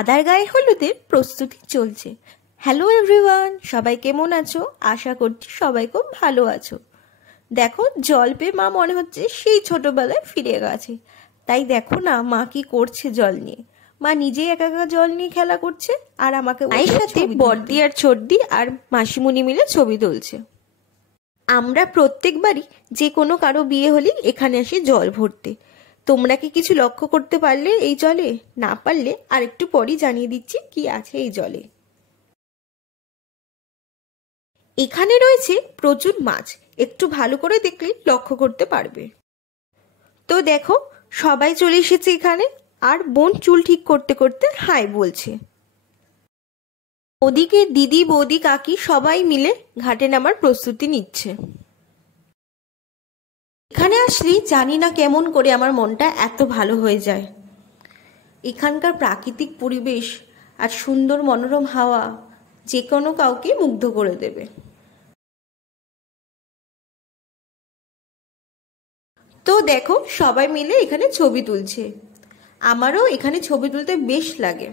আদার গায়ে হলুদের প্রস্তুতি চলছে। হ্যালো এভরিওয়ান, সবাই কেমন আছো? আশা করছি সবাই খুব ভালো আছো। দেখো, জল পেয়ে মা মনে হচ্ছে সেই ছোটবেলায় ফিরে গেছে। তাই দেখো না মা কি করছে জল নিয়ে। মা নিজেই একা একা জল নিয়ে খেলা করছে, আর আমাকে মায়ের সাথে বড়দি আর ছোটদি আর মাসিমণি মিলে ছবি তুলছে। আমরা প্রত্যেকবারই যে কোনো কারো বিয়ে হলেই এখানে আসি জল ভরতে। তোমরা কি কিছু লক্ষ্য করতে পারলে এই জলে? না পারলে আর একটু পরই জানিয়ে দিচ্ছি কি আছে এই জলে। এখানে রয়েছে প্রচুর মাছ, একটু ভালো করে দেখলে লক্ষ্য করতে পারবে। তো দেখো, সবাই চলে এসেছে এখানে, আর বোন চুল ঠিক করতে করতে হাই বলছে। ওদিকে দিদি, বৌদি, কাকি সবাই মিলে ঘাটে নামার প্রস্তুতি নিচ্ছে। এখানে আসলেই জানি না কেমন করে আমার মনটা এত ভালো হয়ে যায়। এখানকার প্রাকৃতিক পরিবেশ আর সুন্দর মনোরম হাওয়া যে কোনো কাউকে মুগ্ধ করে দেবে। তো দেখো, সবাই মিলে এখানে ছবি তুলছে। আমারও এখানে ছবি তুলতে বেশ লাগে।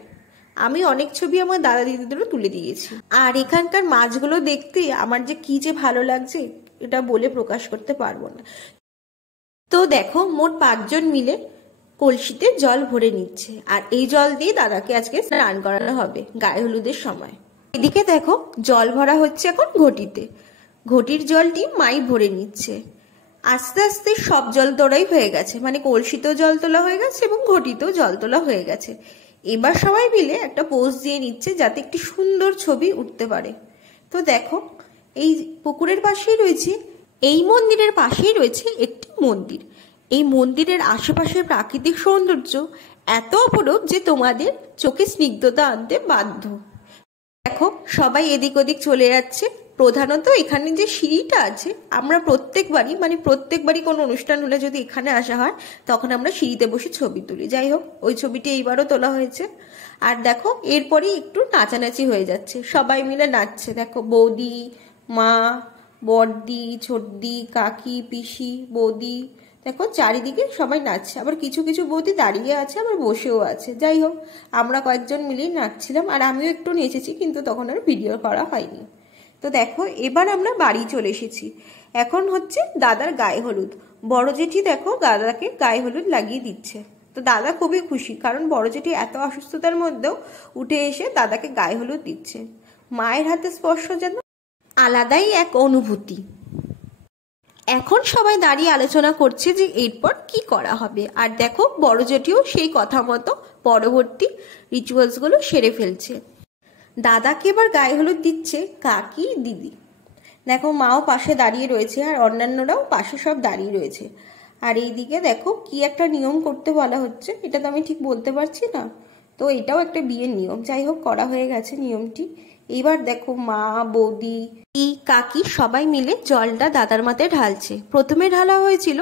আমি অনেক ছবি আমার দাদা দিদিদেরও তুলে দিয়েছি। আর এখানকার মাছগুলো দেখতে আমার যে কি যে ভালো লাগছে, এটা বলে প্রকাশ করতে পারবো না। তো দেখো, মোট 5 জন মিলে কলসিতে জল ভরে নিচ্ছে, আর এই জল দিয়ে দাদাকে আজকে স্নান করানো হবে গায়ে হলুদের সময়। এদিকে দেখো, জল ভরা হচ্ছে এখন ঘটিতে। ঘটির জলটি মাই ভরে নিচ্ছে। আস্তে আস্তে সব জল তোলাই হয়ে গেছে, মানে কলসিতেও জল তোলা হয়ে গেছে এবং ঘটিতেও জল তোলা হয়ে গেছে। এবার সবাই মিলে একটা পোজ দিয়ে নিচ্ছে যাতে একটি সুন্দর ছবি উঠতে পারে। তো দেখো, এই পুকুরের পাশেই রয়েছে, এই মন্দিরের পাশেই রয়েছে একটি মন্দির। এই মন্দিরের আশেপাশের প্রাকৃতিক সৌন্দর্য এত অপরূপ যে তোমাদের চোখে স্নিগ্ধতা আনতে বাধ্য। দেখো, সবাই এদিক ওদিক চলে যাচ্ছে। প্রধানত এখানে যে সিঁড়িটা আছে, আমরা প্রত্যেকবারই কোনো অনুষ্ঠান হলে যদি এখানে আসা হয়, তখন আমরা সিঁড়িতে বসে ছবি তুলি। যাই হোক, ওই ছবিটি এইবারও তোলা হয়েছে। আর দেখো, এরপরেই একটু নাচানাচি হয়ে যাচ্ছে, সবাই মিলে নাচছে। দেখো, বৌদি, মা, বড়দি, ছোটদি, কাকি, পিসি, বৌদি, দেখো চারিদিকে সবাই নাচছে। আবার কিছু কিছু বৌদি দাঁড়িয়ে আছে, আবার বসেও আছে। যাই হোক, আমরা কয়েকজন মিলেই নাচছিলাম, আর আমিও একটু নেচেছি, কিন্তু তখন আর ভিডিও করা হয়নি। তো দেখো, এবার আমরা বাড়ি চলে এসেছি। এখন হচ্ছে দাদার গায়ে হলুদ। বড় জেঠি দেখো দাদাকে গায়ে হলুদ লাগিয়ে দিচ্ছে। তো দাদা খুবই খুশি, কারণ বড় জেঠি এত অসুস্থতার মধ্যেও উঠে এসে দাদাকে গায়ে হলুদ দিচ্ছে। মায়ের হাতে স্পর্শ যেন আলাদাই এক অনুভূতি। এখন সবাই দাঁড়িয়ে আলোচনা করছে যে এরপর কি করা হবে। আর দেখো, বড় জেঠিও সেই কথা মতো পরবর্তী রিচুয়ালসগুলো সেরে ফেলছে। দাদাকে এবার গায়ে হলুদ দিচ্ছে কাকি, দিদি। দেখো, মাও পাশে দাঁড়িয়ে রয়েছে, আর অন্যান্যরাও পাশে সব দাঁড়িয়ে রয়েছে। আর এইদিকে দেখো, কি একটা নিয়ম করতে বলা হচ্ছে, এটা তো আমি ঠিক বলতে পারছি না। তো এটাও একটা বিয়ের নিয়ম। যাই হোক, করা হয়ে গেছে নিয়মটি। এবার দেখো, মা, বৌদি, কাকি সবাই মিলে জলটা দাদার মাথায় ঢালছে। প্রথমে ঢালা হয়েছিল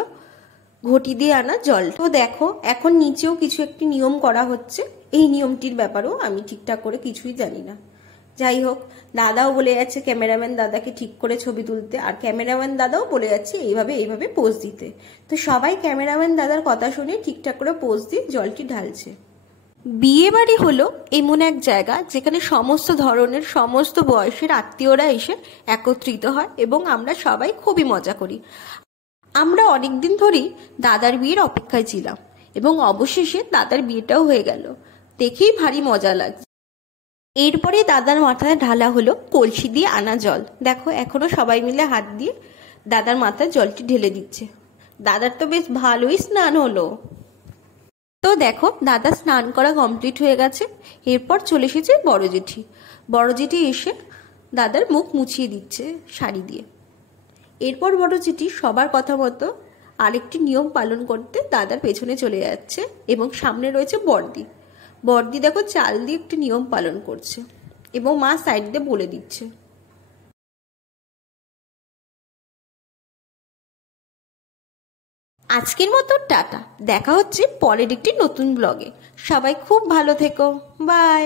ঘটি দিয়ে আনা জল। তো দেখো, এখন নিচেও কিছু একটি নিয়ম করা হচ্ছে। এই নিয়মটির ব্যাপারেও আমি ঠিকঠাক করে কিছুই জানি না। যাই হোক, দাদাও বলে যাচ্ছে ক্যামেরাম্যান দাদাকে ঠিক করে ছবি তুলতে, আর ক্যামেরাম্যান দাদাও বলে যাচ্ছে এইভাবে পোজ দিতে। তো সবাই ক্যামেরাম্যান দাদার কথা শুনে ঠিকঠাক করে পোজ দিয়ে জলটি ঢালছে। বিয়ে বাড়ি হলো এমন এক জায়গা যেখানে সমস্ত ধরনের, সমস্ত বয়সের আত্মীয়রা এসে একত্রিত হয়, এবং আমরা সবাই খুবই মজা করি। আমরা অনেকদিন ধরেই দাদার বিয়ের অপেক্ষায় ছিলাম, এবং অবশেষে দাদার বিয়েটাও হয়ে গেল। দেখেই ভারী মজা লাগছে। এরপরে দাদার মাথায় ঢালা হলো কলসি দিয়ে আনা জল। দেখো, এখনো সবাই মিলে হাত দিয়ে দাদার মাথায় জলটি ঢেলে দিচ্ছে। দাদার তো বেশ ভালোই স্নান হলো। তো দেখো, দাদা স্নান করা কমপ্লিট হয়ে গেছে। এরপর চলে এসেছে বড় জেঠি। বড় জেঠি এসে দাদার মুখ মুছিয়ে দিচ্ছে শাড়ি দিয়ে। এরপর বড় জেঠি সবার কথা মতো আরেকটি নিয়ম পালন করতে দাদার পেছনে চলে যাচ্ছে, এবং সামনে রয়েছে বড়দি। বড়দি দেখো চাল দিয়ে একটি নিয়ম পালন করছে, এবং মা সাইড দিয়ে বলে দিচ্ছে। আজকের মতো টাটা, দেখা হচ্ছে পরের একটি নতুন ব্লগে। সবাই খুব ভালো থেকো, বাই।